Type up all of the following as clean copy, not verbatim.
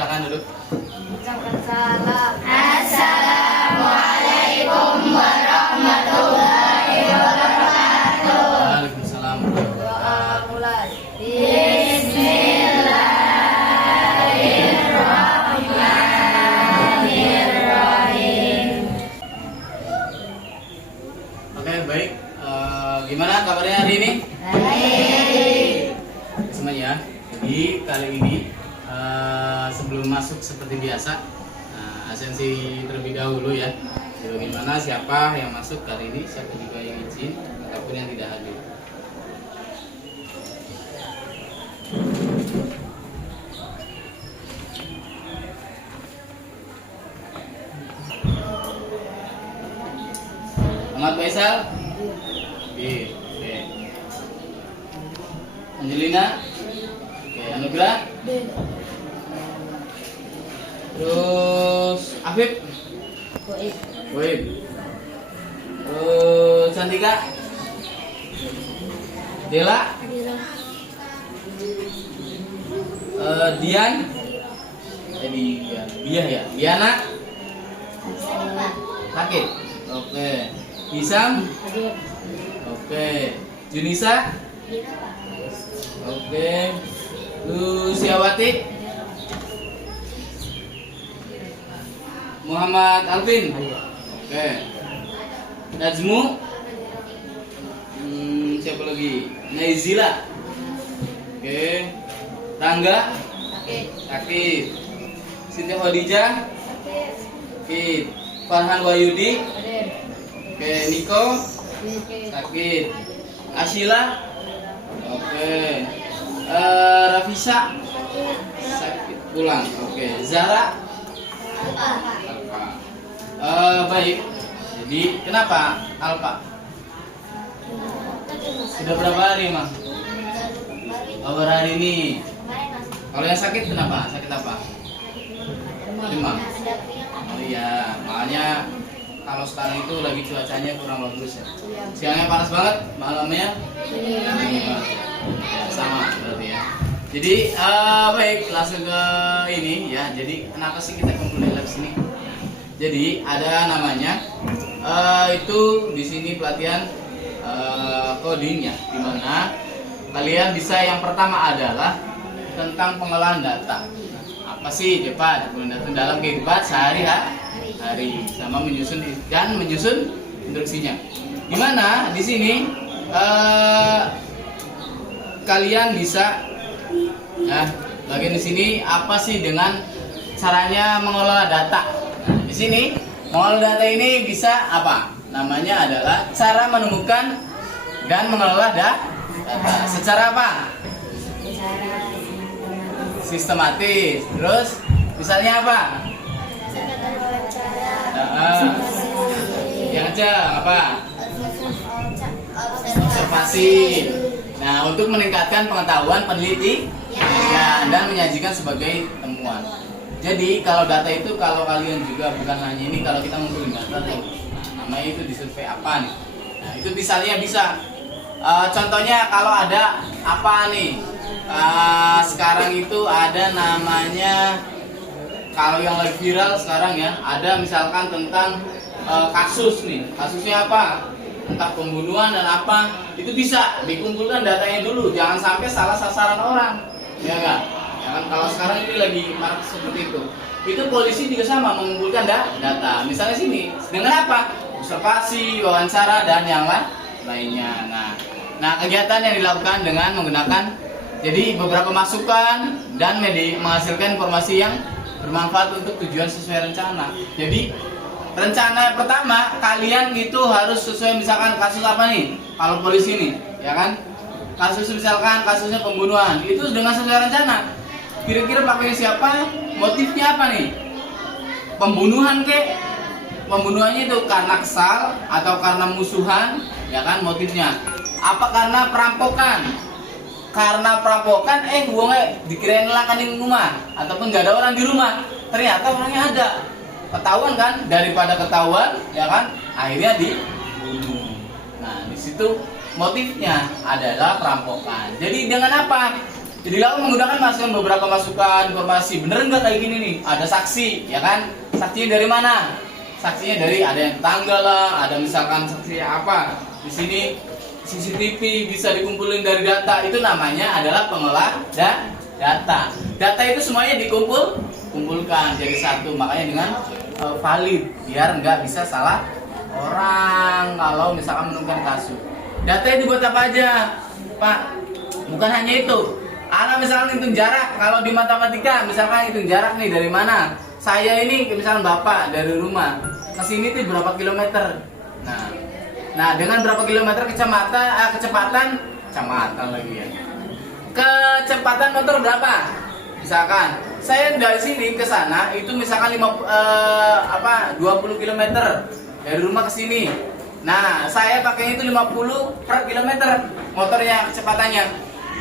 silakan duduk. Salam. Assalamualaikum warahmatullahi wabarakatuh. Waalaikumsalam. Doa mulai. Oke, baik. Gimana kabarnya hari ini? Baik. Semuanya. Jadi kali ini sebelum masuk seperti biasa, absensi terlebih dahulu ya. Jadi bagaimana siapa yang masuk kali ini, siapa juga yang izin ataupun yang tidak hadir. Muhammad Faisal. Oke. Angelina. Oke, Anugrah. Terus Afif. Wib. Terus Santika. Dela. Dian. Diah ya. Diana. Sakit. Oke. Isam. Oke. Junisa. Oke. Luciawati. Muhammad Alvin. Oke. Najmu. Siapa lagi? Naizila. Oke. Rangga. Sakit. Siti Khadijah. Sakit. Farhan Wahyudi. Oke. Niko. Sakit. Ashila. Oke. Rafisa. Sakit pulang. Oke. Zara. Alfa. Baik. Jadi kenapa Alfa? Sudah berapa hari, Mang? Baru hari ini. Kalau yang sakit kenapa? Sakit apa? Demam. Oh iya, makanya kalau sekarang itu lagi cuacanya kurang bagus ya. Siangnya panas banget, malamnya dingin banget. Ya, sama berarti ya. Jadi baik, langsung ke ini ya. Jadi kenapa sih kita kumpul di lab sini? Jadi ada namanya itu di sini pelatihan coding ya, dimana kalian bisa yang pertama adalah tentang pengolahan data. Apa sih cepat pengolahan data dalam kehidupan sehari-hari, sama menyusun instruksinya. Dimana di sini kalian bisa ya, bagian di sini apa sih dengan caranya mengelola data. Nah, di sini mengelola data ini bisa apa? Namanya adalah cara menemukan dan mengelola data. Secara apa? Sistematis. Terus misalnya apa? Yang aja apa? Observasi. Nah, untuk meningkatkan pengetahuan peneliti ya, dan menyajikan sebagai temuan. Jadi kalau data itu, kalau kalian juga bukan hanya ini, kalau kita ngumpulin data tuh, namanya itu disurvei apa nih? Nah, itu misalnya bisa contohnya kalau ada apa nih? Sekarang itu ada namanya, kalau yang lagi viral sekarang ya, ada misalkan tentang kasus nih. Kasusnya apa? Entah pembunuhan dan apa, itu bisa dikumpulkan datanya dulu, jangan sampai salah sasaran orang, ya enggak? Ya kan, kalau sekarang ini lagi marak seperti itu polisi juga sama mengumpulkan data. Misalnya sini, dengan apa? Observasi, wawancara dan yang lainnya. Nah kegiatan yang dilakukan dengan menggunakan jadi beberapa masukan dan menghasilkan informasi yang bermanfaat untuk tujuan sesuai rencana. Jadi rencana pertama kalian itu harus sesuai, misalkan kasus apa nih, kalau polisi nih ya kan, kasus misalkan kasusnya pembunuhan, itu dengan sesuai rencana. Kira-kira pakai siapa, motifnya apa nih, pembunuhan pembunuhannya itu karena kesal atau karena musuhan ya kan, motifnya apa, karena perampokan uangnya dikirain lah kan di rumah ataupun nggak ada orang di rumah, ternyata orangnya ada. Ketahuan kan, daripada ketahuan ya kan, akhirnya dibunuh. Nah di situ motifnya adalah perampokan. Jadi dengan apa? Jadi lalu menggunakan beberapa masukan informasi. Bener nggak kayak gini nih? Ada saksi, ya kan? Saksinya dari mana? Saksinya dari ada yang tetangga lah, ada misalkan saksi apa? Di sini CCTV bisa dikumpulin dari data. Itu namanya adalah pengolah data. Data itu semuanya kumpulkan jadi satu. Makanya dengan valid, biar nggak bisa salah orang kalau misalkan menemukan kasus. Data itu buat apa aja, Pak? Bukan hanya itu. Anak misalkan hitung jarak, kalau di matematika misalkan hitung jarak nih dari mana? Saya ini misalkan Bapak dari rumah ke sini tuh berapa kilometer? Nah dengan berapa kilometer kecepatan lagi ya. Kecepatan motor berapa? Misalkan saya dari sini ke sana itu misalkan 20 km dari rumah ke sini. Nah, saya pakai itu 50 per kilometer motornya kecepatannya.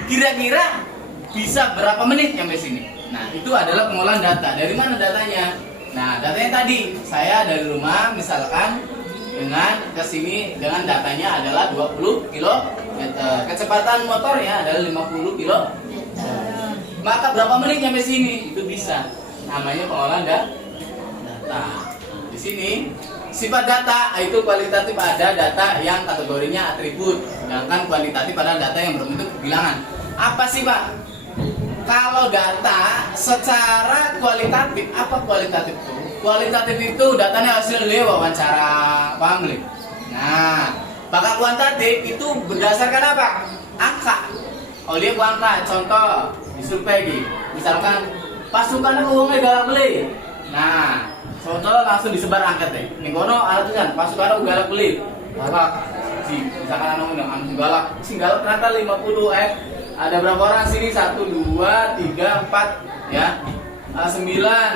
Kira-kira bisa berapa menit sampai sini? Nah, itu adalah pengolahan data. Dari mana datanya? Nah, datanya tadi saya dari rumah misalkan dengan ke sini dengan datanya adalah 20 km. Kecepatan motornya adalah 50 km. Maka berapa menit sampai sini? Itu bisa. Namanya pengolahan data. Di sini sifat data itu kualitatif, ada data yang kategorinya atribut, sedangkan kuantitatif adalah data yang berbentuk bilangan. Apa sih, Pak? Kalau data secara kualitatif, apa kualitatif itu? Kualitatif itu datanya hasil dari wawancara, paham nggak? Nah, maka kuantitatif itu berdasarkan apa? Angka. Oleh angka, contoh di survei gitu. Misalkan pasukan uangnya galak beli. Nah, contoh langsung disebar angket deh. Nih kono alat kan pasukan galak beli. Galak. Misalkan anak galak, si galak ternyata 50 ada berapa orang sini? 1, 2, 3, 4 ya. 9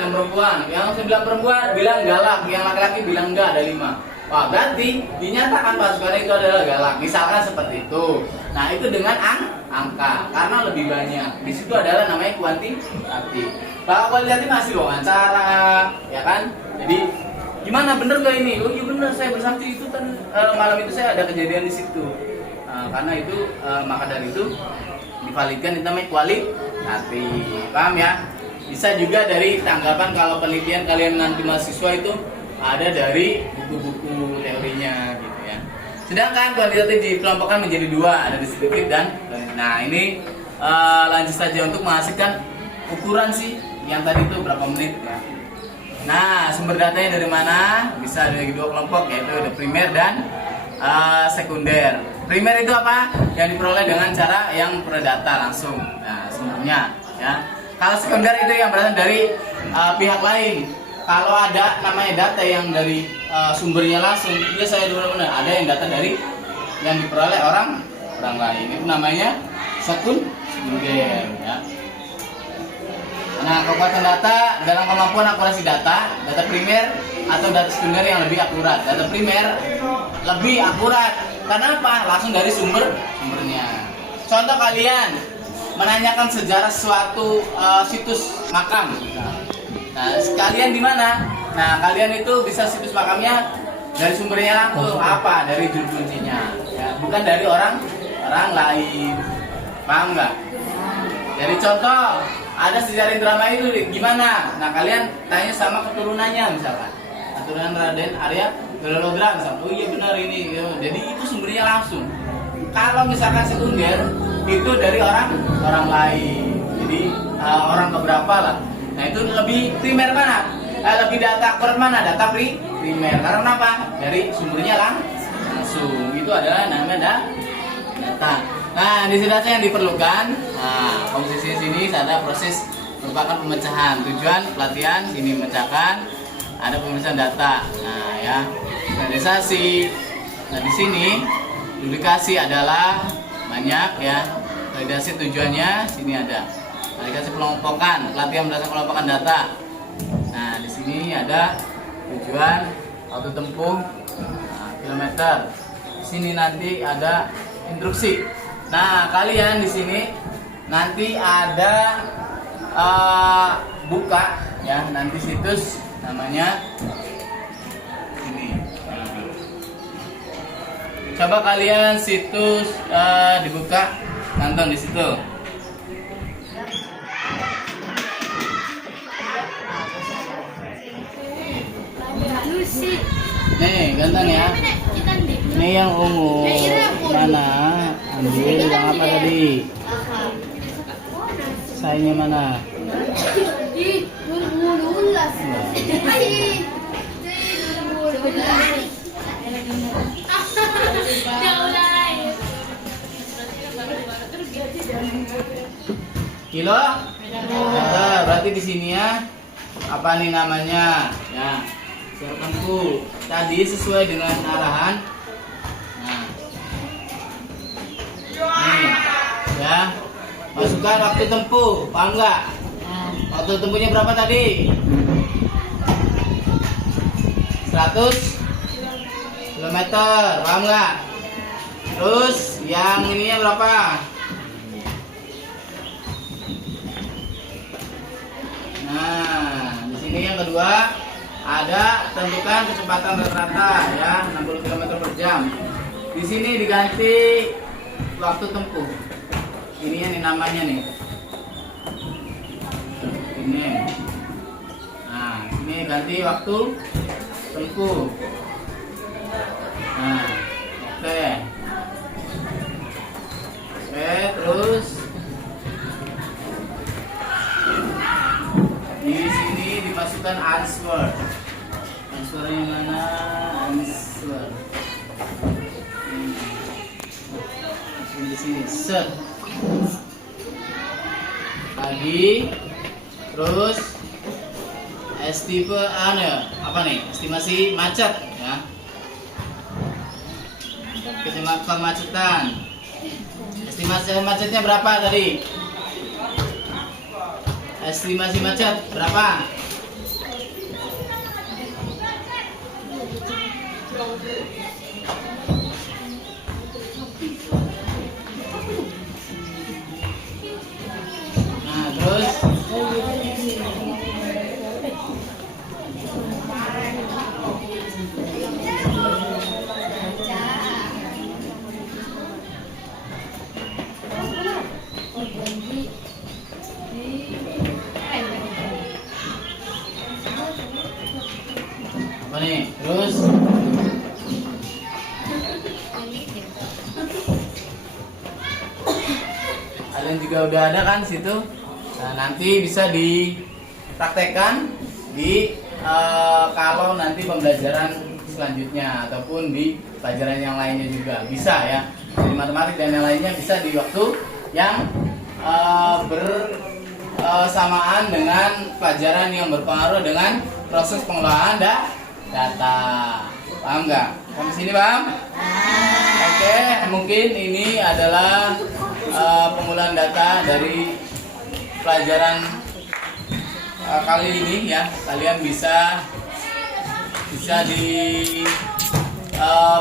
yang perempuan. Yang 9 perempuan bilang galak, yang laki-laki bilang enggak, ada 5. Wah, berarti dinyatakan pasukan itu adalah galak. Misalkan seperti itu. Nah, itu dengan angka karena lebih banyak. Di situ adalah namanya kuantitatif. Kalau kualitatif masih wawancara, ya kan? Jadi gimana, bener gak ini? Oh iya bener, saya bersaksi itu kan malam itu saya ada kejadian di situ. Karena itu maka dari itu divalidkan, itu namanya kualitatif. Paham ya? Bisa juga dari tanggapan kalau penelitian kalian nanti mahasiswa itu ada dari buku-buku teorinya gitu ya. Sedangkan kuantitatif dikelompokkan menjadi 2, ada deskriptif dan nah ini lanjut saja untuk menghasilkan ukuran sih yang tadi itu berapa menit ya. Nah, sumber datanya dari mana? Bisa dari 2 kelompok, yaitu ada primer dan sekunder. Primer itu apa? Yang diperoleh dengan cara yang perdata langsung. Nah, sumbernya ya. Kalau sekunder itu yang berasal dari pihak lain. Kalau ada namanya data yang dari sumbernya langsung, itu saya benar-benar ada yang data dari yang diperoleh orang lain. Itu namanya sekunder ya. Nah, kekuatan data dalam kemampuan akurasi data primer atau data sekunder yang lebih akurat. Data primer lebih akurat. Kenapa? Langsung dari sumbernya. Contoh kalian menanyakan sejarah suatu situs makam. Nah, kalian di mana? Nah, kalian itu bisa situs makamnya dari sumbernya langsung apa? Dari judul kuncinya. Ya, bukan dari orang lain. Paham nggak? Jadi contoh ada sejarah drama itu gimana? Nah, kalian tanya sama keturunannya misalkan. Keturunan Raden Arya Gelodra misalkan. Oh iya benar ini. Jadi itu sumbernya langsung. Kalau misalkan sekunder itu dari orang lain. Jadi orang keberapa lah. Nah, itu lebih primer mana? Lebih data akurat mana? Data primer. Karena apa? Dari sumbernya langsung. Itu adalah namanya data. Nah, di sini data yang diperlukan. Nah, komposisi sini ada proses merupakan pemecahan. Tujuan pelatihan sini memecahkan. Ada pemeriksaan data. Nah, ya. Standarisasi. Nah, di sini duplikasi adalah banyak ya. Validasi tujuannya sini ada. Validasi kelompokan, pelatihan berdasarkan kelompokan data. Nah, di sini ada tujuan, waktu tempuh, kilometer. Di sini nanti ada instruksi. Nah, kalian di sini nanti ada buka ya, nanti situs namanya ini. Coba kalian situs dibuka, nonton di situ. Nih, ganteng ya. Ini yang ungu. Mana? Ambil yang apa tadi? Sayangnya mana? Kilo? Nah, berarti di sini ya. Apa nih namanya? Ya, tempuh. Tadi sesuai dengan arahan. Nah, nih, ya. Masukkan waktu tempuh, paham nggak? Waktu tempuhnya berapa tadi? 100 km, paham nggak? Terus yang ininya berapa? Nah, di sini yang kedua ada tentukan kecepatan rata-rata ya 60 km per jam. Di sini diganti waktu tempuh. Ini nih namanya nih. Ini. Nah, ini ganti waktu tempuh. Nah, oke. Oke, terus di sini dimasukkan answer. Answernya mana? Answer. Masukin di sini. Set. Lagi. Terus apa nih? Estimasi macet ya. Kemacetan. Estimasi macetnya berapa tadi? Estimasi macet berapa? Nah, terus apa nih? Terus kalian juga udah ada kan situ. Nah, nanti bisa dipraktekkan di kalau nanti pembelajaran selanjutnya ataupun di pelajaran yang lainnya juga bisa ya. Di matematik dan yang lainnya bisa di waktu yang bersamaan dengan pelajaran yang berpengaruh dengan proses pengelolaan data. Paham nggak? Sampai sini paham? Oke, mungkin ini adalah pengumpulan data dari pelajaran kali ini ya. Kalian bisa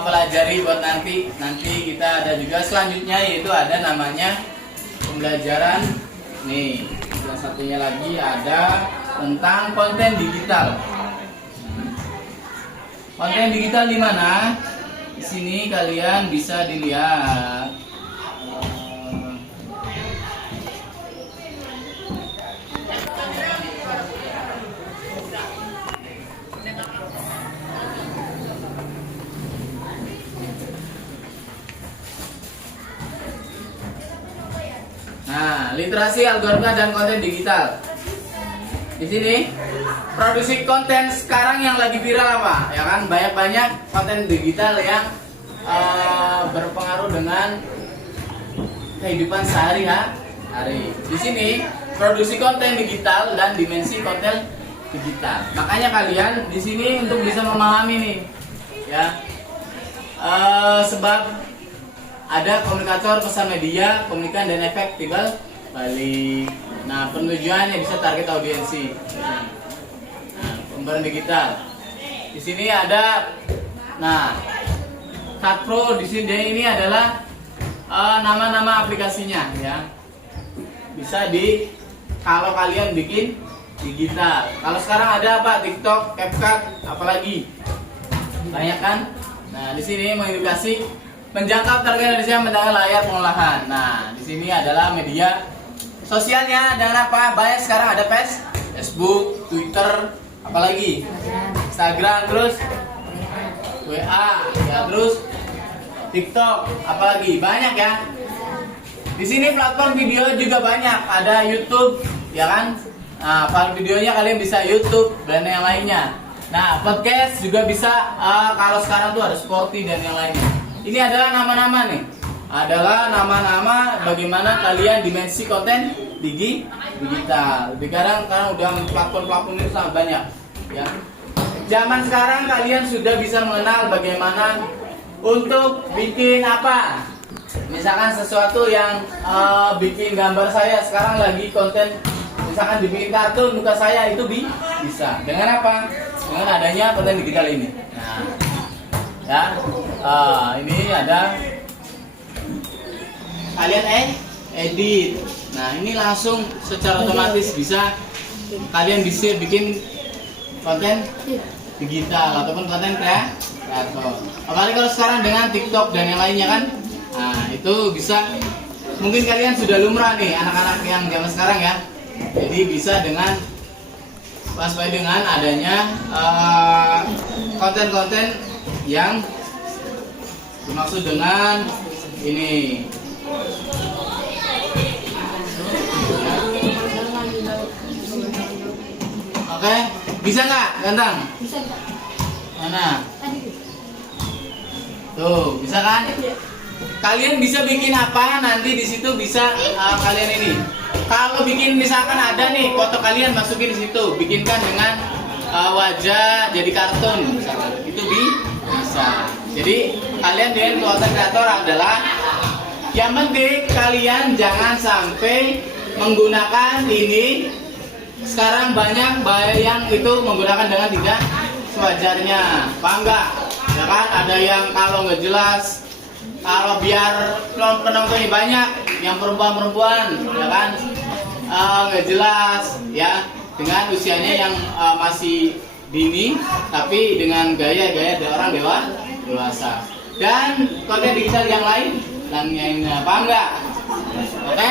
pelajari buat nanti kita ada juga selanjutnya, yaitu ada namanya pembelajaran nih. Salah satunya lagi ada tentang konten digital. Konten digital di mana? Di sini kalian bisa dilihat. Nah, literasi algoritma dan konten digital. Di sini produksi konten sekarang yang lagi viral apa? Ya kan, banyak konten digital yang berpengaruh dengan kehidupan sehari-hari. Di sini produksi konten digital dan dimensi konten digital. Makanya kalian di sini untuk bisa memahami nih, ya, sebab ada komunikator, pesan media, komunikan dan efek timbal balik. Nah, pentujuannya bisa target audiensi. Nah, pemberian digital. Di sini ada, nah, Cut Pro di sini ini adalah nama-nama aplikasinya, ya. Bisa kalau kalian bikin digital. Kalau sekarang ada apa? TikTok, CapCut, apalagi banyak kan? Nah, di sini mengedukasi, menjangkau target Indonesia menggunakan layar pengolahan. Nah, di sini adalah media sosialnya dan apa? Banyak sekarang ada Facebook, Twitter, apalagi Instagram, terus WA, ya terus TikTok, apalagi banyak ya. Di sini platform video juga banyak, ada YouTube, ya kan? Nah, file videonya kalian bisa YouTube dan yang lainnya. Nah, podcast juga bisa. Kalau sekarang tuh ada Sporty dan yang lainnya. Ini adalah nama-nama nih. Adalah nama-nama bagaimana kalian dimensi konten digital. Sekarang udah platform-platform itu sangat banyak. Ya. Zaman sekarang kalian sudah bisa mengenal bagaimana untuk bikin apa. Misalkan sesuatu yang bikin gambar saya sekarang lagi konten. Misalkan dibikin kartun muka saya itu bisa. Dengan apa? Dengan adanya konten digital ini. Nah, ya, ini ada kalian edit. Nah, ini langsung secara otomatis bisa kalian bisa bikin konten digital ataupun konten kreator. Apalagi kalau sekarang dengan TikTok dan yang lainnya kan. Nah, itu bisa mungkin kalian sudah lumrah nih anak-anak yang zaman sekarang ya. Jadi bisa dengan sesuai dengan adanya konten-konten yang dimaksud dengan ini. Oke, bisa nggak, Ganteng? Bisa. Mana? Tuh, bisa kan? Kalian bisa bikin apa nanti di situ bisa kalian ini. Kalau bikin misalkan ada nih foto kalian masukin di situ, bikinkan dengan wajah jadi kartun misalkan. Itu bisa. Jadi kalian dengan konten kreator adalah yang penting kalian jangan sampai menggunakan ini. Sekarang banyak yang itu menggunakan dengan tidak sewajarnya, paham nggak? Ya kan ada yang kalau nggak jelas, kalau biar penontonnya banyak, yang perempuan, ya kan nggak jelas, ya dengan usianya yang masih dini, tapi dengan gaya orang dewasa. Dan konten digital yang lain, paham nggak? Oke?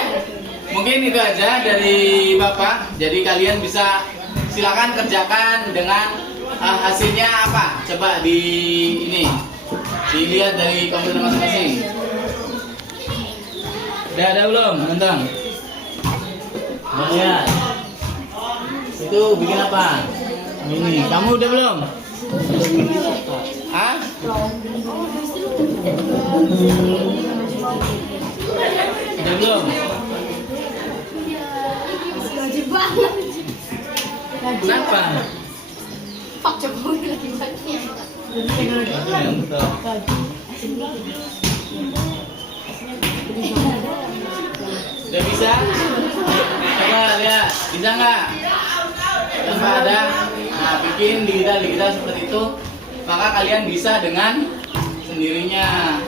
Mungkin itu aja dari Bapak. Jadi kalian bisa silakan kerjakan dengan hasilnya apa? Coba dilihat dari komputer masing-masing. Udah ada belum? Tentang? Ya. Itu bikin apa? Ini. Kamu udah belum? Ah? Udah belum? Kenapa? Pak Jokowi lagi banyak. Udah bisa? Coba lihat, bisa nggak? Tanpa ada bikin digital seperti itu, maka kalian bisa dengan sendirinya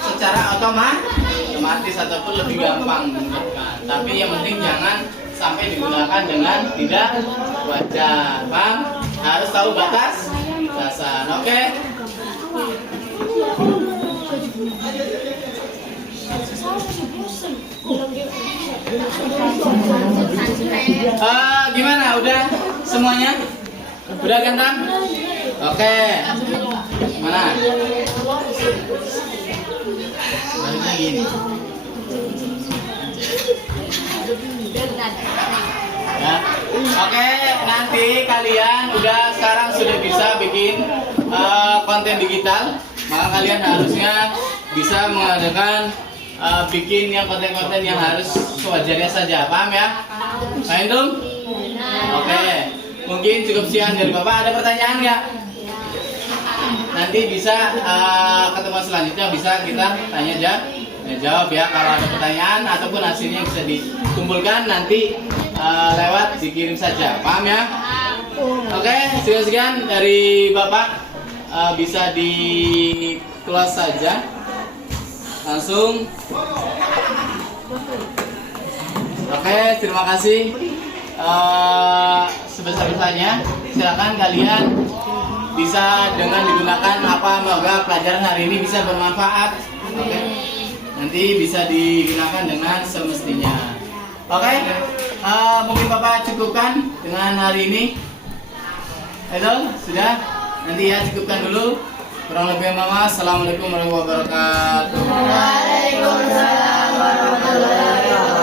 secara otomatis ataupun lebih gampang mengerjakan. Tapi yang penting jangan sampai digunakan dengan tidak wajar, paham? Harus tahu batasan, oke? Gimana? Udah semuanya? Udah Ganteng? Oke. Mana? Baliknya gini. Ya. Oke, nanti kalian sekarang sudah bisa bikin konten digital, maka kalian harusnya bisa mengadakan bikin yang konten-konten yang harus sewajarnya saja, paham ya? Paham dong? Oke, mungkin cukup sekian dari Bapak. Ada pertanyaan nggak? Nanti bisa ketemu selanjutnya bisa kita tanya jawab ya. Kalau ada pertanyaan ataupun hasilnya bisa dikumpulkan nanti lewat dikirim saja, paham ya? Oke, sekian dari Bapak. Bisa di close saja langsung. Oke, terima kasih sebesar-besarnya. Silakan kalian bisa dengan digunakan apa, semoga pelajaran hari ini bisa bermanfaat. Oke, nanti bisa digunakan dengan semestinya. Oke, mungkin Bapak cukupkan dengan hari ini. Halo, sudah? Nanti ya cukupkan dulu. Kurang lebih mama. Assalamualaikum warahmatullahi wabarakatuh. Waalaikumsalam warahmatullahi wabarakatuh.